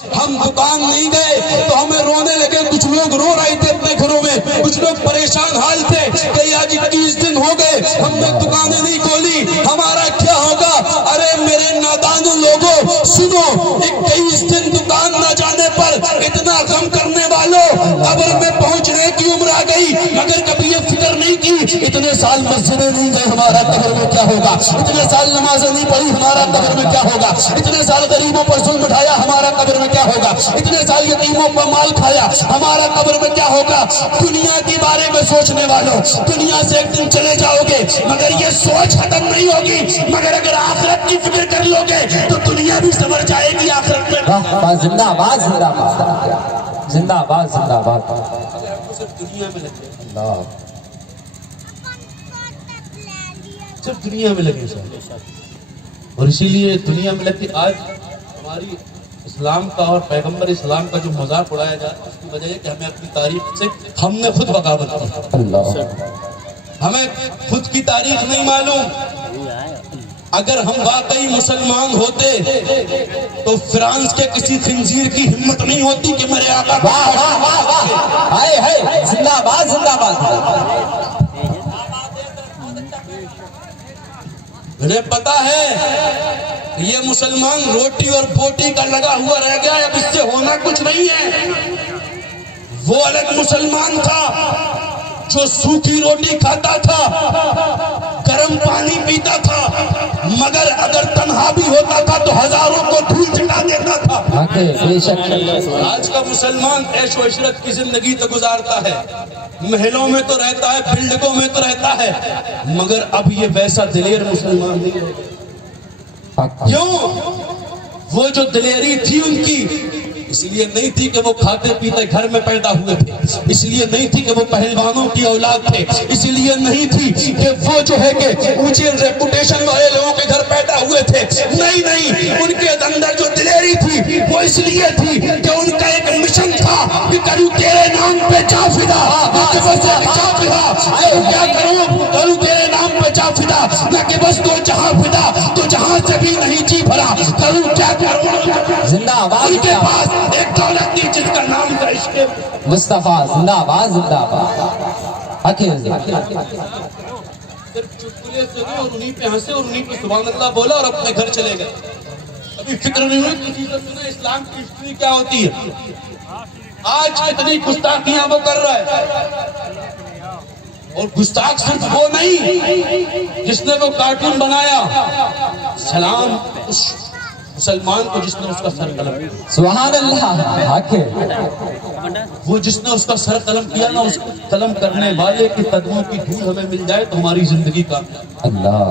ہم دکان نہیں گئے تو ہمیں رونے لگے. کچھ لوگ رو رہے تھے اپنے گھروں میں, کچھ لوگ پریشان حال تھے کہ آج 21 دن ہو گئے ہم نے دکانیں نہیں کھولی, ہمارا کیا ہوگا. ارے میرے نادانو لوگوں سنو, 21 دن دکان نہ جانے پر اتنا غم کرنے والوں, قبر میں پہنچنے کی عمر آ گئی مگر کبھی یہ فکر نہیں کی اتنے سال مسجدیں نہیں گئے ہمارا قبر میں کیا ہوگا, اتنے سال نمازیں نہیں پڑھی ہمارا قبر میں کیا ہوگا, اتنے سال غریبوں پر ظلم اٹھایا ہمارا قبر میں کیا ہوگا, اتنے سال یتیموں پر مال کھایا ہمارا قبر میں کیا ہوگا. دنیا کے بارے میں سوچنے والوں, دنیا سے ایک دن چلے جاؤ گے مگر یہ سوچ ختم نہیں ہوگی, مگر اگر آخرت کی فکر کر لو گے تو دنیا بھی سنور جائے گی آخرت میں. زندہ آباد, زندہ آباد, زندہ آباد, زندہ آباد. دنیا میں لگے, اللہ صرف دنیا میں لگے سر, اور اسی لیے دنیا میں لگتی. آج ہماری اسلام کا اور پیغمبر اسلام کا جو مذاق اڑایا جا رہا ہے اس کی وجہ یہ کہ ہمیں اپنی تاریخ سے ہم نے خود بغاوت کی. اللہ, ہمیں خود کی تاریخ نہیں معلوم. اگر ہم واقعی مسلمان ہوتے تو فرانس کے کسی خنزیر کی ہمت نہیں ہوتی کہ میرے آقا واہ واہ واہ واہ, ہائے ہائے, زندہ آباد, زندہ آباد. انہیں پتا ہے یہ مسلمان روٹی اور بوٹی کا لگا ہوا رہ گیا ہے, اب اس سے ہونا کچھ نہیں ہے. وہ الگ مسلمان تھا جو سوکھی روٹی کھاتا تھا, گرم پانی پیتا تھا, مگر اگر تنہا بھی ہوتا تھا تو ہزاروں کو دھول چٹا دیتا تھا. آج کا مسلمان عیش و عشرت کی زندگی تو گزارتا ہے, محلوں میں تو رہتا ہے, بلڈنگوں میں تو رہتا ہے, مگر اب یہ ویسا دلیر مسلمان نہیں ہے. کیوں؟ وہ جو دلیری تھی ان کی اس لیے نہیں تھی کہ وہ کھاتے پیتے گھر میں پیدا ہوئے تھے, اس لیے نہیں تھی کہ وہ پہلوانوں کی اولاد تھے, اس لیے نہیں تھی کہ وہ جو ہے کہ اونچی ریپوٹیشن والے لوگوں کے گھر پیدا ہوئے تھے. نہیں نہیں, ان کے اندر جو دلیری تھی وہ اس لیے تھی کہ ان کا ایک مشن تھا کہ کروں تیرے نام پہ جا فدا, کیا کروں کروں تیرے نام پہ جا فدا, نہ کہ بس تو جہاں فدا تو جہاں سے بھی نہیں جی بھرا, کروں کیا کروں. زندہ آباد, ان کے پاس ایک دولت تھی جس کا نام تھا عشق مصطفیٰ. زندہ آباد, زندہ آباد. صرف چٹکلے سے اور انہیں پہ ہنسے اور انہیں پہ سبحان اللہ بولا اور اپنے گھر چلے گئے. ابھی فکر نہیں ہوئی کسی سے سنا اسلام کی ہسٹری کیا ہوتی ہے. آج اتنی گستاخیاں وہ کر رہا ہے, اور گستاخ صرف وہ نہیں جس نے وہ کارٹون بنایا, سلام اس مسلمان کو جس نے اس کا سر قلم کیا. سبحان اللہ. وہ جس نے اس کا سر قلم کیا نا, اس قلم کرنے والے کے قدموں کی دھول ہمیں مل جائے تو ہماری زندگی کا اللہ.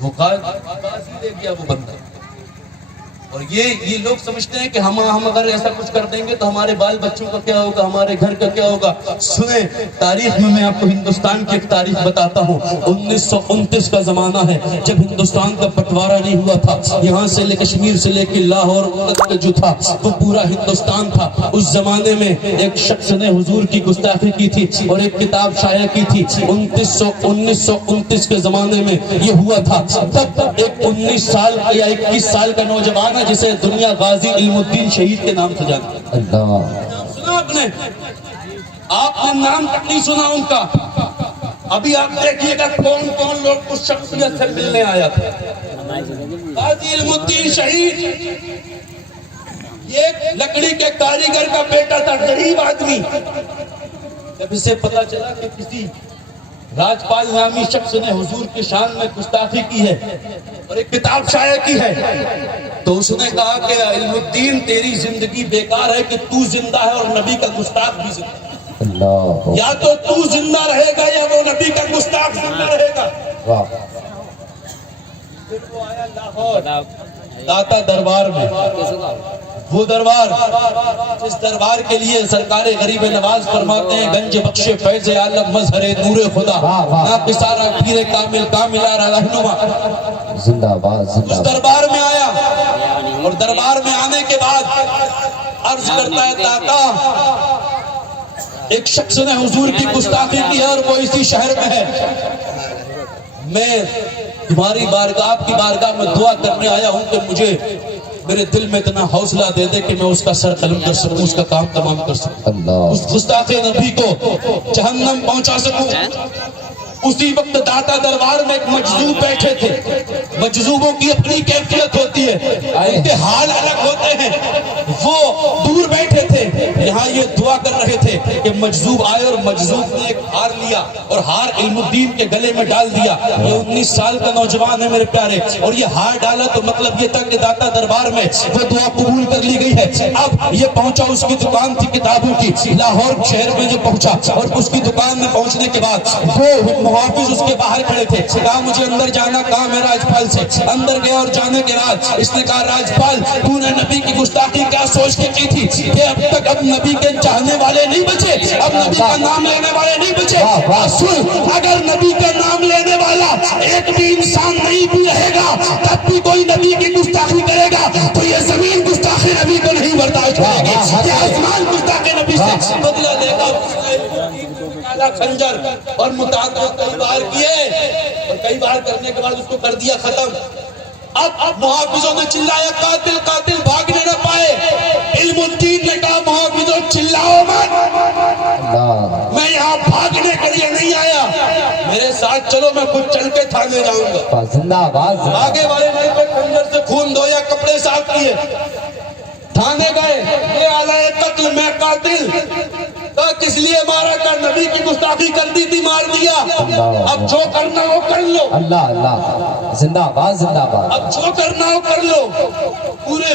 وہ قاضی دے گیا وہ بندہ. اور یہ لوگ سمجھتے ہیں کہ ہم اگر ایسا کچھ کر دیں گے تو ہمارے بال بچوں کا کیا ہوگا, ہمارے گھر کا کیا ہوگا. سنیں, تاریخ میں آپ کو ہندوستان کی ایک تاریخ بتاتا ہوں. 1929 کا زمانہ ہے جب ہندوستان کا بٹوارا نہیں ہوا تھا. یہاں سے لے کشمیر سے لے کے لاہور تک جو تھا وہ پورا ہندوستان تھا. اس زمانے میں ایک شخص نے حضور کی گستاخی کی تھی اور ایک کتاب شائع کی تھی. 1929 کے زمانے میں یہ ہوا تھا. تب ایک 19 سال یا 21 سال کا نوجوان جسے دنیا غازی علم الدین شہید کے نام سے جانتا. اللہ, سنا آپ نے نام تک نہیں سنا ان کا. ابھی آپ دیکھیے گا کون کون لوگ اس شخصیت سے ملنے آیا تھا. غازی علم الدین شہید یہ لکڑی کے کاریگر کا بیٹا تھا, غریب آدمی. جب اسے پتا چلا کہ کسی راجپال نامی شخص نے حضور کی شان میں گستاخی کی ہے اور ایک کتاب شائع کی ہے, تو اس نے کہا کہ علم الدین تیری زندگی بیکار ہے کہ تو زندہ ہے اور نبی کا گستاخ بھی زندہ ہے. اللہ, یا تو زندہ رہے گا یا وہ نبی کا گستاخ زندہ رہے گا. پھر وہ آیا لاہور داتا دربار میں. وہ دربار اس دربار کے لیے سرکار غریب نواز فرماتے ہیں گنج بخش فیض عالم مظہر نور خدا ناقصارہ پیر کامل کاملارہ رہنما. زندہ آباد, زندہ اس دربار میں آیا اور دربار میں آنے کے بعد عرض کرتا ہے داتا ایک شخص نے حضور کی گستاخی کی ہے اور وہ اسی شہر میں ہے. میں تمہاری بارگاہ آپ کی بارگاہ میں دعا کرنے آیا ہوں کہ مجھے میرے دل میں اتنا حوصلہ دے دے کہ میں اس کا سر قلم کر سکوں، اس کا کام تمام کر سکوں، اس گستاخ نبی کو جہنم پہنچا سکوں۔ اسی وقت داتا دربار میں ایک مجذوب بیٹھے تھے۔ مجذوبوں کی اپنی کیفیت ہوتی ہے، ان کے حال الگ ہوتے ہیں۔ وہ دور بیٹھے تھے، یہاں یہ دعا کر رہے تھے کہ مجذوب آئے، اور مجذوب نے ایک ہار لیا اور ہار علم الدین کے گلے میں ڈال دیا۔ یہ 19 سال کا نوجوان ہے میرے پیارے، اور یہ ہار ڈالا تو مطلب یہ تھا کہ داتا دربار میں وہ دعا قبول کر لی گئی ہے۔ اب یہ پہنچا، اس کی دکان تھی کتابوں کی، لاہور شہر میں جو پہنچا، اور اس کی دکان میں پہنچنے کے بعد وہ محافظ اس کے باہر کھڑے تھے۔ کہا مجھے اندر جانا کام ہے راجپال سے۔ اندر گیا اور جانے کے بعد اس نے کہا راجپال تو نے نبی کی گستاخی کیا سوچ کے کی تھی کہ اب تک اب نبی کے چاہنے والے نہیں بچے، اب نبی کا نام لینے والے نہیں بچے۔ سن، اگر نبی کا نام لینے والا ایک بھی انسان نہیں بھی رہے گا، تب بھی کوئی نبی کی گستاخی کرے گا تو یہ زمین گستاخی نبی کو نہیں برداشت کرے گی، یہ آسمان گستاخی نبی سے بدلہ لے گا۔ خنجر اور متعدد کئی بار کیے، اور کئی بار کرنے کے بعد اس کو کر دیا ختم۔ اب محافظوں نے چلایا قاتل قاتل، بھاگنے نہ پائے۔ علم الدین نے کہا محافظوں چلاؤ مت، میں یہاں بھاگنے کے لیے نہیں آیا، میرے ساتھ چلو، میں خود چل کے تھانے جاؤں گا۔ زندہ باد۔ آگے والے نے خنجر سے خون دھویا، کپڑے صاف کیے، تھانے گئے، یہ آلہ قتل میں قاتل، کس لیے مارا؟ کر نبی کی گستاخی کر دی تھی، مار دیا، اب جو کرنا ہو کر لو۔ اللہ اللہ، زندہ باد زندہ باد۔ اب جو کرنا ہو کر لو۔ پورے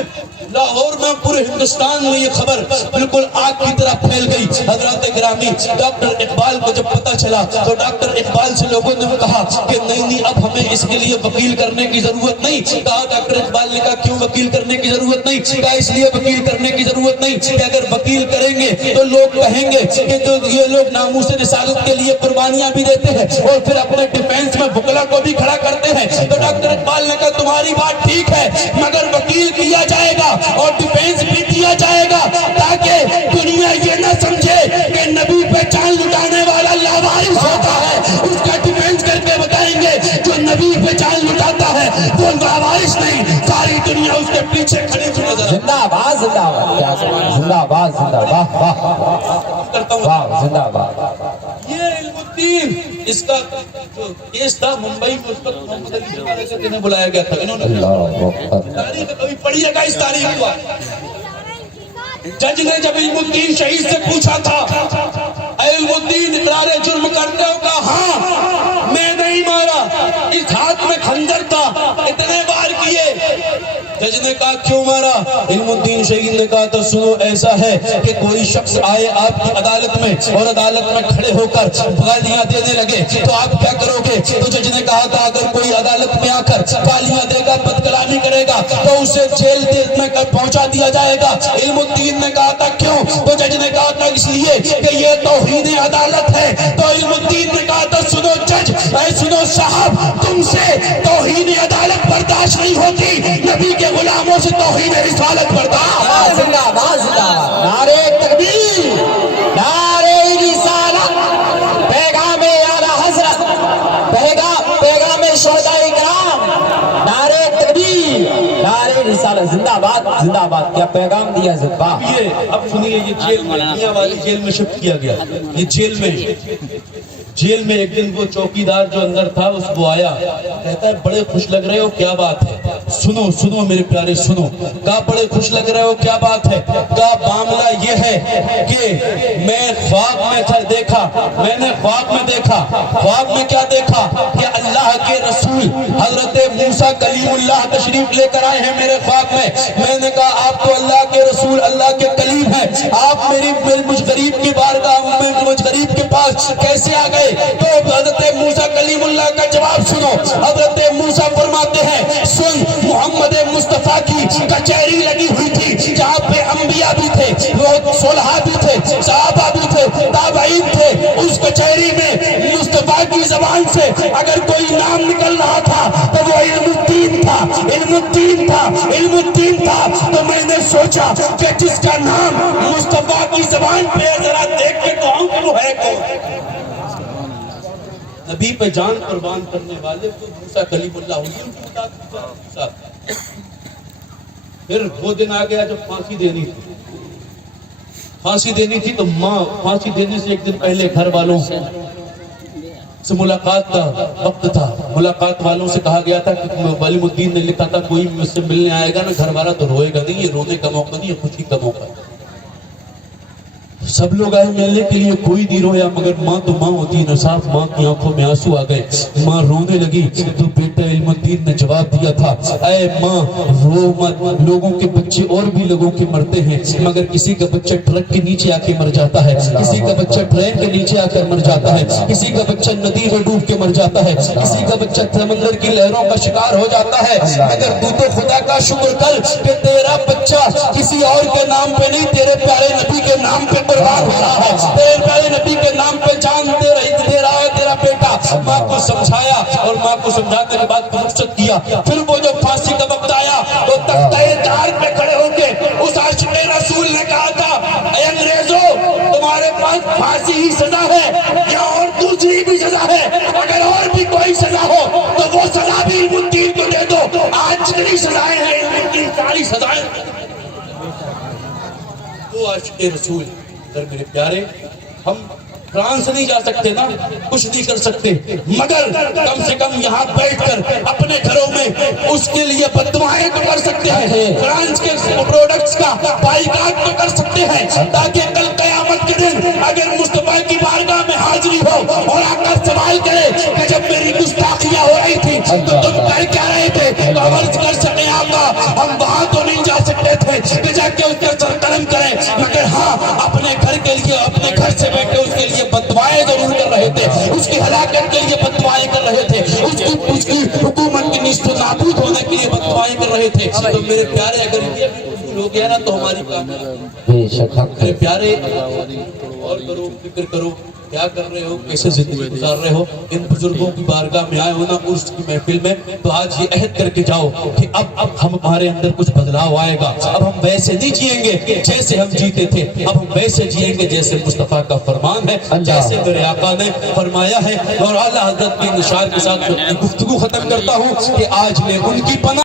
لاہور میں، پورے ہندوستان میں یہ خبر بالکل آگ کی طرح پھیل گئی۔ حضرات گرامی، ڈاکٹر اقبال کو جب پتہ چلا تو ڈاکٹر اقبال سے لوگوں نے کہا کہ نہیں اب ہمیں اس کے لیے وکیل کرنے کی ضرورت نہیں۔ کہا ڈاکٹر اقبال نے کہا کیوں وکیل کرنے کی ضرورت نہیں؟ کہا اس لیے وکیل کرنے کی ضرورت نہیں کہ اگر وکیل کریں گے تو لوگ کہیں گے کہ جو یہ لوگ ناموس رسالت کے لیے قربانیاں بھی دیتے ہیں اور پھر اپنے ڈیفینس میں بکلا کو بھی کھڑا کرتے ہیں۔ تو ڈاکٹر اقبال نے کہا تمہاری بات ٹھیک ہے، مگر وکیل کیا جائے گا اور ڈیفینس بھی دیا جائے گا تاکہ دنیا یہ نہ سمجھے کہ نبی پہ جان لٹانے والا لاوارث ہوتا ہے، اس کا ڈیفینس کر کے بتائیں گے جو نبی پہ جان لٹاتا ہے وہ لاوارث نہیں، ساری دنیا اس کے پیچھے کھڑی ہوئی نظر۔ زندہ باد زندہ باد، زندہ باد زندہ باد، واہ زندہ باد۔ یہ علم الدین، اس کا جو کیس تھا ممبئی میں، اس پر محمد علی جناح سے انہیں بلایا گیا تھا۔ انہوں نے تاریخ کبھی پڑھیے گا اس تاریخ کو۔ جج نے جب علم الدین شہید سے پوچھا تھا اے علم الدین اقرار جرم کرتے ہو؟ کہا ہاں، میں نہیں مارا، اس ہاتھ میں خنجر تھا، اتنے بار کیے۔ جج نے کہا کیوں مارا؟ علم الدین شہید نے کہا تو سنو ایسا ہے کہ کوئی شخص آئے آپ کی عدالت میں اور عدالت میں کھڑے ہو کر گالیاں دینے لگے تو آپ کیا کرو گے؟ تو جج نے کہا تھا اگر کوئی عدالت میں آ کر گالیاں دے گا، بد کلامی کرے گا تو اسے جیل میں پہنچا دیا جائے گا۔ علم الدین نے کہا تھا کیوں؟ تو جج نے کہا تھا اس لیے کہ یہ توہین عدالت ہے۔ تو علم الدین نے کہا تھا سنو جج، اے سنو صاحب، تم سے توہین عدالت برداشت نہیں ہوتی، نبی کے غلاموں سے توہین رسالت برداشت۔ زندہ باد زندہ باد، نعرہ تکبیر، نعرہ رسالت، پیغام اعلی حضرت، پیغام شہداء کرام، نعرہ تکبیر، نعرہ رسالت، زندہ باد زندہ باد۔ کیا پیغام دیا زبا؟ اب سنیے، یہ جیل میں میاں والی جیل میں شفٹ کیا گیا۔ یہ جیل میں ایک دن وہ چوکیدار جو اندر تھا وہ آیا، کہتا ہے بڑے خوش لگ رہے ہو، کیا بات ہے؟ سنو میرے پیارے سنو۔ کہا بڑے خوش لگ رہے ہو، کیا بات ہے؟ کہا معاملہ یہ ہے کہ میں خواب میں دیکھا، میں نے خواب میں دیکھا۔ خواب میں کیا دیکھا؟ کہ اللہ کے رسول حضرت موسیٰ کلیم اللہ تشریف لے کر آئے ہیں میرے خواب میں۔ میں نے کہا آپ تو اللہ کے رسول، اللہ کے کلیم ہیں، آپ مجھ غریب کی بارگاہ میں، مجھ غریب کے پاس کیسے آ گئے؟ تو حضرت موسیٰ کلیم اللہ کا جواب سنو۔ حضرت موسیٰ فرماتے ہیں سن، محمد مصطفیٰ کی کچہری لگی ہوئی تھی جہاں پہ انبیاء بھی تھے، صلحاء بھی تھے، صحابہ بھی تھے، تابعین تھے۔ اس کچہری میں مصطفیٰ کی زبان سے اگر کوئی نام نکل رہا تھا تو وہ علم الدین تھا، علم الدین تھا، علم الدین تھا۔ تو میں نے سوچا کہ جس کا نام مصطفیٰ کی زبان پہ ذرا دیکھ کے تو ہم وہ ہے کون؟ نبی پہ جان قربان کرنے والے تو موسیٰ کلیم اللہ ہوئی ان کی اطاعت کی جائے۔ پھر وہ دن آ گیا جب پھانسی دینی تھی، پھانسی دینی تھی تو ماں پھانسی دینے سے ایک دن پہلے گھر والوں سے ملاقات کا وقت تھا، ملاقات والوں سے کہا گیا تھا کہ ولیم الدین نے لکھا تھا کوئی مجھ سے ملنے آئے گا نا گھر والا تو روئے گا نہیں، یہ رونے کا موقع نہیں، یہ خوشی کا موقع ہے۔ سب لوگ آئے ملنے کے لیے، کوئی نہیں رویا، مگر ماں تو ماں ہوتی ہے، صاف ماں کی آنکھوں میں آنسو آ گئے، ماں رونے لگی تو بیٹا علم الدین نے جواب دیا تھا، اے ماں رو مت، لوگوں کے بچے اور بھی لوگوں کے مرتے ہیں، مگر کسی کا بچہ ٹرک کے نیچے آ کے مر جاتا ہے، کسی کا بچہ ٹرین کے نیچے آ کر مر جاتا ہے، کسی کا بچہ ندی میں ڈوب کے مر جاتا ہے، کسی کا بچہ سمندر کی لہروں کا شکار ہو جاتا ہے، مگر تو تو خدا کا شکر کر کہ تیرا بچہ کسی اور کے نام پہ نہیں، تیرے پیارے نبی کے نام پہ قربان ہو رہا ہے، تیرے پیارے نبی کے نام پہ جان دے رہا ہے تیرا بیٹا۔ ماں کو سمجھایا اور ماں کو سمجھانے کے بعد رخصت کیا۔ پھر وہ جب پھانسی کا وقت آیا تو تختہ دار پہ کھڑے ہو کے اس عاشق رسول نے کہا تھا، اے انگریزوں تمہارے پاس پھانسی ہی سزا ہے یا اور دوسری بھی سزا ہے، اگر اور بھی کوئی سزا ہو تو وہ سزا بھی علم الدین کو دے دو، آج جتنی سزائیں ہیں علم الدین ساری سزائیں۔ وہ عاشق رسول میرے پیارے، ہم فرانس نہیں جا سکتے نا، کچھ نہیں کر سکتے، مگر کم سے کم یہاں بیٹھ کر اپنے گھروں میں اس کے لیے بددعائیں تو کر سکتے ہیں، فرانس کے پروڈکٹس کا بائیکاٹ تو کر سکتے ہیں، تاکہ کل قیامت کے دن اگر مصطفیٰ کی بارگاہ میں حاضری ہو اور آقا سوال کرے کہ جب میری گستاخیاں ہو رہی تھی تو تم کر کیا رہے تھے، تو عرض کر سکے آقا ہم وہاں تو نہیں جا سکتے تھے کہ جا کے اس کا سر قلم کریں، مگر ہاں اپنے گھر کے لیے، اپنے گھر سے بیٹھے اس کے لیے بددعائیں ضرور کر رہے تھے، اس کی ہلاکت کے لیے بددعائیں کر رہے تھے، اس کی حکومت کی نیست و نابود ہونے کے لیے بددعائیں کر رہے تھے۔ تو میرے پیارے اگر یہ بھی قصور ہو گیا نا تو ہماری کامیابی۔ میرے پیارے اور کرو، فکر کرو کیا کر رہے ہو، کیسے زندگی گزار رہے ہو، ان بزرگوں کی بارگاہ میں آئے ہو نا عرس کی محفل میں، تو آج یہ عہد کر کے جاؤ کہ اب ہمارے اندر کچھ بدلاؤ آئے گا، اب ہم ویسے نہیں جئیں گے جیسے ہم جیتے تھے، اب ہم ویسے جئیں گے جیسے مصطفیٰ کا فرمان ہے، جیسے میرے آقا نے فرمایا ہے۔ اور اعلیٰ حضرت کے نشان کے ساتھ میں اپنی گفتگو ختم کرتا ہوں کہ آج میں ان کی پناہ